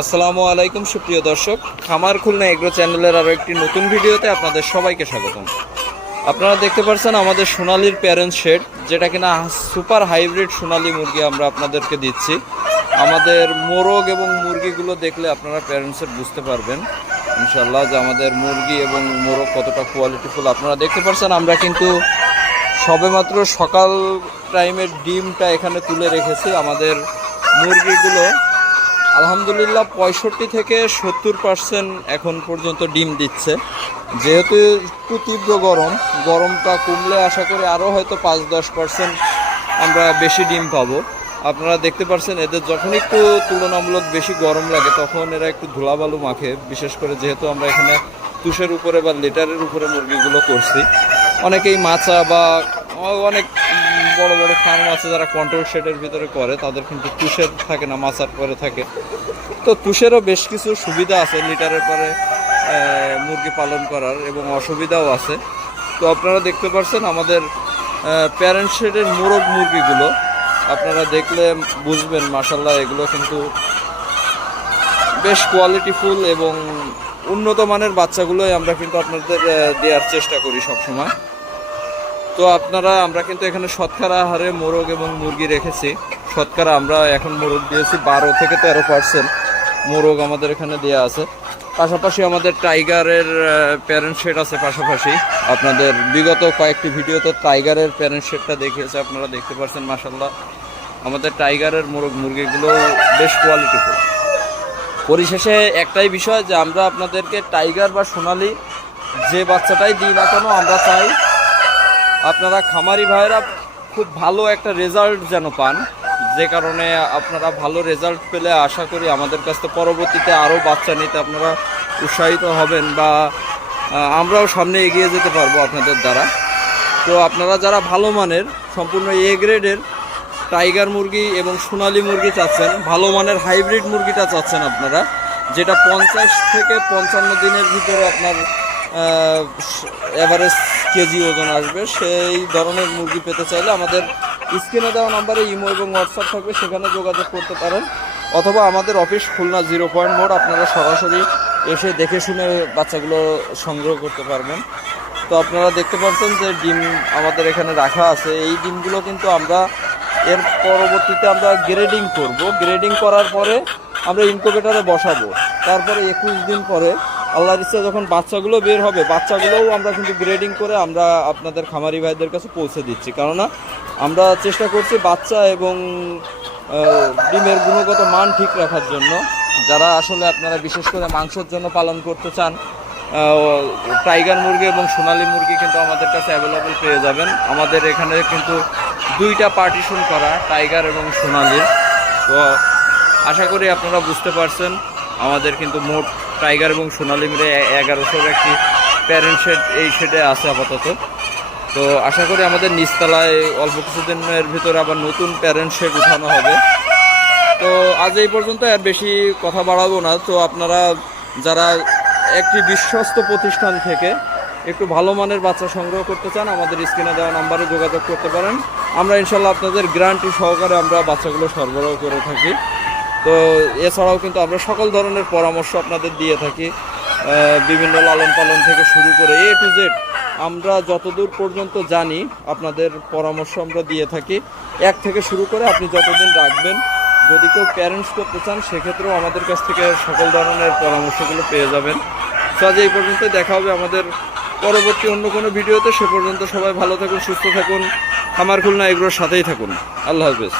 আসসালামু আলাইকুম সুপ্রিয় দর্শক, খামার খুলনা এগ্রো চ্যানেলের আরও একটি নতুন ভিডিওতে আপনাদের সবাইকে স্বাগতম। আপনারা দেখতে পাচ্ছেন আমাদের সোনালির প্যারেন্টস শেড, যেটা কিনা সুপার হাইব্রিড সোনালি মুরগি আমরা আপনাদেরকে দিচ্ছি। আমাদের মোরগ এবং মুরগিগুলো দেখলে আপনারা প্যারেন্টসের বুঝতে পারবেন ইনশাল্লাহ যে আমাদের মুরগি এবং মোরগ কতটা কোয়ালিটিফুল। আপনারা দেখতে পাচ্ছেন আমরা কিন্তু সবেমাত্র সকাল টাইমের ডিমটা এখানে তুলে রেখেছি। আমাদের মুরগিগুলো আলহামদুলিল্লাহ 65 থেকে 70% এখন পর্যন্ত ডিম দিচ্ছে। যেহেতু একটু তীব্র গরমটা কমলে আশা করি আরও হয়তো 5-10% আমরা বেশি ডিম পাবো। আপনারা দেখতে পাচ্ছেন এদের যখন একটু তুলনামূলক বেশি গরম লাগে তখন এরা একটু ধুলাবালু মাখে, বিশেষ করে যেহেতু আমরা এখানে তুষের উপরে বা লিটারের উপরে মুরগিগুলো করছি। অনেকেই মাচা বা অনেক বড় বড় ফার্ম আছে যারা কন্ট্রোল শেডের ভিতরে করে, তাদের কিন্তু তুষের থাকে না, মাচার পরে থাকে। তো তুষেরও বেশ কিছু সুবিধা আছে লিটারের পরে মুরগি পালন করার, এবং অসুবিধাও আছে। তো আপনারা দেখতে পাচ্ছেন আমাদের প্যারেন্ট শেডের মোরগ মুরগিগুলো আপনারা দেখলে বুঝবেন মাশাল্লাহ এগুলো কিন্তু বেশ কোয়ালিটিফুল এবং উন্নত মানের বাচ্চাগুলোই আমরা কিন্তু আপনাদের দেওয়ার চেষ্টা করি সবসময়। তো আমরা কিন্তু এখানে শতকরা হারে মোরগ এবং মুরগি রেখেছি। শতকরা আমরা এখন মোরগ দিয়েছি 12 থেকে 13% মোরগ আমাদের এখানে দেওয়া আছে। পাশাপাশি আমাদের টাইগারের প্যারেন্ট শেড আছে। পাশাপাশি আপনাদের বিগত কয়েকটি ভিডিওতে টাইগারের প্যারেন্ট শেডটা দেখিয়েছে, আপনারা দেখতে পাচ্ছেন মাশাল্লাহ আমাদের টাইগারের মোরগ মুরগিগুলো বেশ কোয়ালিটিফুল। পরিশেষে একটাই বিষয় যে আমরা আপনাদেরকে টাইগার বা সোনালি যে বাচ্চাটাই দিই না কেন, আমরা চাই আপনারা খামারি ভাইয়েরা খুব ভালো একটা রেজাল্ট যেন পান। যে কারণে আপনারা ভালো রেজাল্ট পেলে আশা করি আমাদের কাছ থেকে পরবর্তীতে আরও বাচ্চা নিতে আপনারা উৎসাহিত হবেন বা আমরাও সামনে এগিয়ে যেতে পারবো আপনাদের দ্বারা। তো আপনারা যারা ভালো মানের সম্পূর্ণ এ গ্রেডের টাইগার মুরগি এবং সোনালি মুরগি চাচ্ছেন, ভালো মানের হাইব্রিড মুরগিটা চাচ্ছেন আপনারা, যেটা 50 থেকে 55 দিনের ভিতরে আপনার এভারেজ কেজি ওজন আসবে, সেই ধরনের মুরগি পেতে চাইলে আমাদের স্ক্রিনে দেওয়া নাম্বারে ইমো এবং হোয়াটসঅ্যাপ থাকবে, সেখানে যোগাযোগ করতে পারেন। অথবা আমাদের অফিস খুলনা 0 পয়েন্ট মোড়, আপনারা সরাসরি এসে দেখে শুনে বাচ্চাগুলো সংগ্রহ করতে পারবেন। তো আপনারা দেখতে পাচ্ছেন যে ডিম আমাদের এখানে রাখা আছে। এই ডিমগুলো কিন্তু আমরা এর পরবর্তীতে আমরা গ্রেডিং করব। গ্রেডিং করার পরে আমরা ইনকিউবেটরে বসাবো। তারপরে 21 দিন পরে আল্লাহর ইচ্ছা যখন বাচ্চাগুলো বের হবে, বাচ্চাগুলোও আমরা কিন্তু গ্রেডিং করে আমরা আপনাদের খামারি ভাইদের কাছে পৌঁছে দিচ্ছি। কেননা আমরা চেষ্টা করছি বাচ্চা এবং ডিমের গুণগত মান ঠিক রাখার জন্য। যারা আসলে আপনারা বিশেষ করে মাংসের জন্য পালন করতে চান, টাইগার মুরগি এবং সোনালি মুরগি কিন্তু আমাদের কাছে অ্যাভেলেবল পেয়ে যাবেন। আমাদের এখানে কিন্তু 2টা পার্টিশন করা, টাইগার এবং সোনালির। তো আশা করি আপনারা বুঝতে পারছেন আমাদের কিন্তু মোট টাইগার এবং সোনালি মিলে 1100 একটি প্যারেন্ট শেড এই শেডে আছে আপাতত। তো আশা করি আমাদের নিচতলায় অল্প কিছুদিনের ভিতরে আবার নতুন প্যারেন্ট শেড উঠানো হবে। তো আজ এই পর্যন্ত আর বেশি কথা বাড়াবো না। তো আপনারা যারা একটি বিশ্বস্ত প্রতিষ্ঠান থেকে একটু ভালো মানের বাচ্চা সংগ্রহ করতে চান, আমাদের স্ক্রিনে দেওয়া নাম্বারে যোগাযোগ করতে পারেন। আমরা ইনশাল্লাহ আপনাদের গ্যারান্টি সহকারে আমরা বাচ্চাগুলো সরবরাহ করে থাকি। তো এছাড়াও কিন্তু আমরা সকল ধরনের পরামর্শ আপনাদের দিয়ে থাকি, বিভিন্ন লালন পালন থেকে শুরু করে A to Z আমরা যতদূর পর্যন্ত জানি আপনাদের পরামর্শ আমরা দিয়ে থাকি। এক থেকে শুরু করে আপনি যতদিন রাখবেন, যদি কেউ প্যারেন্টস করতে চান সেক্ষেত্রেও আমাদের কাছ থেকে সকল ধরনের পরামর্শগুলো পেয়ে যাবেন। তো আজ এই পর্যন্ত, দেখা হবে আমাদের পরবর্তী অন্য কোনো ভিডিওতে। সে পর্যন্ত সবাই ভালো থাকুন, সুস্থ থাকুন, খামার খুলনা এগুলোর সাথেই থাকুন। আল্লাহ হাফেজ।